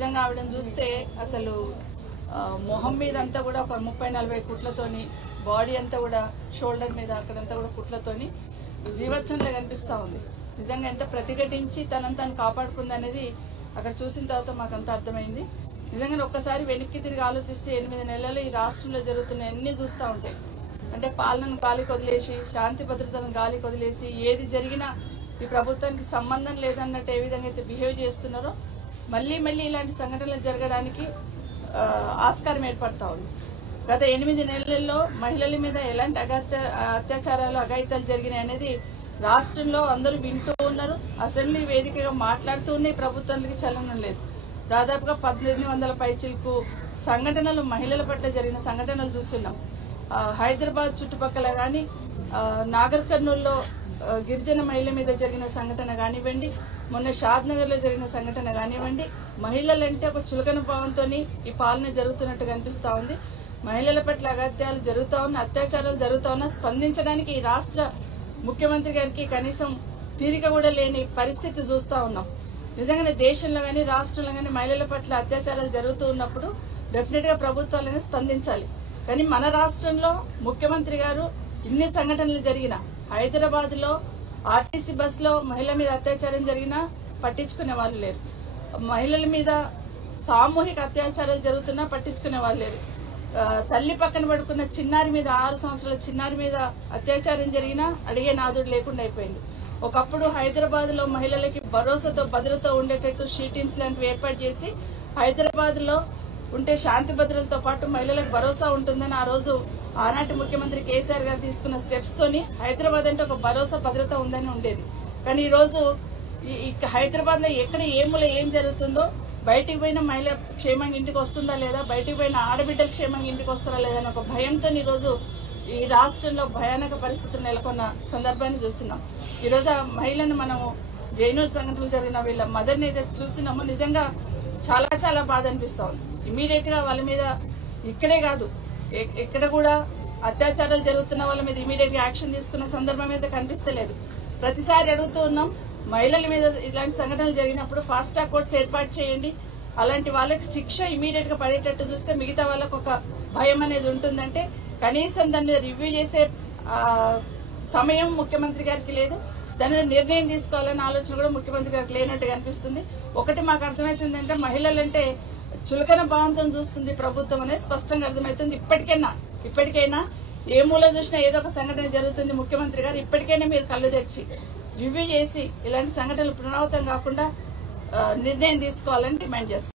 నిజంగా ఆవిడని చూస్తే అసలు మొహం మీద అంతా కూడా ఒక 30-40 కుట్లతోని, బాడీ అంతా కూడా షోల్డర్ మీద అక్కడంతా కూడా కుట్లతోని జీవత్సంలో కనిపిస్తా ఉంది. నిజంగా ఎంత ప్రతిఘటించి తనని తాను కాపాడుకుంది అనేది అక్కడ చూసిన తర్వాత మాకంతా అర్థమైంది. నిజంగా ఒక్కసారి వెనక్కి తిరిగి ఆలోచిస్తే 8 నెలలు ఈ రాష్ట్రంలో జరుగుతున్న అన్ని చూస్తూ ఉంటాయి. అంటే పాలనను గాలికి వదిలేసి, శాంతి భద్రతలను గాలికి వదిలేసి, ఏది జరిగినా ఈ ప్రభుత్వానికి సంబంధం లేదన్నట్టు ఏ విధంగా అయితే బిహేవ్ చేస్తున్నారో మళ్లీ ఇలాంటి సంఘటనలు జరగడానికి ఆస్కారం ఏర్పడతా ఉంది. గత 8 నెలల్లో మహిళల మీద ఎలాంటి అత్యాచారాలు, అఘాయితాలు జరిగినాయి అనేది రాష్ట్రంలో అందరూ వింటూ ఉన్నారు. అసెంబ్లీ వేదికగా మాట్లాడుతూ ఉన్నాయి. ప్రభుత్వానికి చలనం లేదు. దాదాపుగా 1800 పైచిలకు సంఘటనలు మహిళల పట్ల జరిగిన సంఘటనలు చూస్తున్నాం. హైదరాబాద్ చుట్టుపక్కల గాని, నాగర్ కర్నూల్లో గిరిజన మహిళల మీద జరిగిన సంఘటన కానివ్వండి, మొన్న షాద్నగర్ లో జరిగిన సంఘటన కానివ్వండి, మహిళలంటే ఒక చులకన భావంతో ఈ పాలన జరుగుతున్నట్టు కనిపిస్తా ఉంది. మహిళల పట్ల అగత్యాలు జరుగుతా ఉన్నా, అత్యాచారాలు జరుగుతా ఉన్నా స్పందించడానికి ఈ రాష్ట్ర ముఖ్యమంత్రి గారికి కనీసం తీరిక కూడా లేని పరిస్థితి చూస్తా ఉన్నాం. నిజంగానే దేశంలో గానీ, రాష్ట్రంలో గానీ మహిళల పట్ల అత్యాచారాలు జరుగుతూ ఉన్నప్పుడు డెఫినెట్ గా ప్రభుత్వాలనే స్పందించాలి. కానీ మన రాష్ట్రంలో ముఖ్యమంత్రి గారు ఇన్ని సంఘటనలు జరిగిన, హైదరాబాద్ లో ఆర్టీసీ బస్ లో మహిళల మీద అత్యాచారం జరిగినా పట్టించుకునే వాళ్ళు లేరు. మహిళల మీద సామూహిక అత్యాచారాలు జరుగుతున్నా పట్టించుకునే వాళ్ళు లేరు. తల్లి పక్కన పడుకున్న చిన్నారి మీద, 6 సంవత్సరాల చిన్నారి మీద అత్యాచారం జరిగినా అడిగే నాదుడు లేకుండా అయిపోయింది. ఒకప్పుడు హైదరాబాద్ లో మహిళలకి భరోసాతో, భద్రత ఉండేటట్టు షీటిన్స్ లాంటివి ఏర్పాటు చేసి హైదరాబాద్ లో ఉంటే శాంతి భద్రతలతో పాటు మహిళలకు భరోసా ఉంటుందని ఆ రోజు ఆనాటి ముఖ్యమంత్రి కేసీఆర్ గారు తీసుకున్న స్టెప్స్ తోని హైదరాబాద్ అంటే ఒక భరోసా, భద్రత ఉందని ఉండేది. కానీ ఈ రోజు హైదరాబాద్ లో ఎక్కడ ఏం జరుగుతుందో, బయటికి పోయిన మహిళ క్షేమంగా ఇంటికి వస్తుందా లేదా, బయటికి పోయిన ఆడబిడ్డలు క్షేమంగా ఇంటికి వస్తారా లేదా అని ఒక భయంతో ఈ రోజు ఈ రాష్ట్రంలో భయానక పరిస్థితులు నెలకొన్న సందర్భాన్ని చూస్తున్నాం. ఈ రోజు ఆ మహిళను మనము జైనూరు సంఘటనలు జరిగిన వీళ్ళ మదర్ని ఏదైతే చూస్తున్నామో నిజంగా చాలా బాధ అనిపిస్తా ఉంది. ఇమీడియట్ గా వాళ్ళ మీద ఇక్కడే కాదు, ఎక్కడ కూడా అత్యాచారాలు జరుగుతున్న వాళ్ళ మీద ఇమీడియట్ గా యాక్షన్ తీసుకున్న సందర్భం అయితే కనిపిస్తలేదు. ప్రతిసారి అడుగుతూ ఉన్నాం, మహిళల మీద ఇలాంటి సంఘటనలు జరిగినప్పుడు ఫాస్ట్ ట్రాక్ కోర్ట్స్ ఏర్పాటు చేయండి. అలాంటి వాళ్ళకి శిక్ష ఇమీడియట్ గా పడేటట్టు చూస్తే మిగతా వాళ్ళకు ఒక భయం అనేది ఉంటుందంటే కనీసం దాని మీద రివ్యూ చేసే సమయం ముఖ్యమంత్రి గారికి లేదు. దాని మీద నిర్ణయం తీసుకోవాలనే ఆలోచన కూడా ముఖ్యమంత్రి గారికి లేనట్టుగా అనిపిస్తుంది. ఒకటి మాకు అర్థమవుతుందంటే మహిళలంటే చులకన భావంతో చూస్తుంది ప్రభుత్వం అనేది స్పష్టంగా అర్థమవుతుంది. ఇప్పటికైనా ఏ మూల చూసినా ఏదో ఒక సంఘటన జరుగుతుంది. ముఖ్యమంత్రి గారు ఇప్పటికైనా మీరు కళ్ళు తెరిచి రివ్యూ చేసి ఇలాంటి సంఘటనలు పునరావృతం కాకుండా నిర్ణయం తీసుకోవాలని డిమాండ్ చేస్తారు.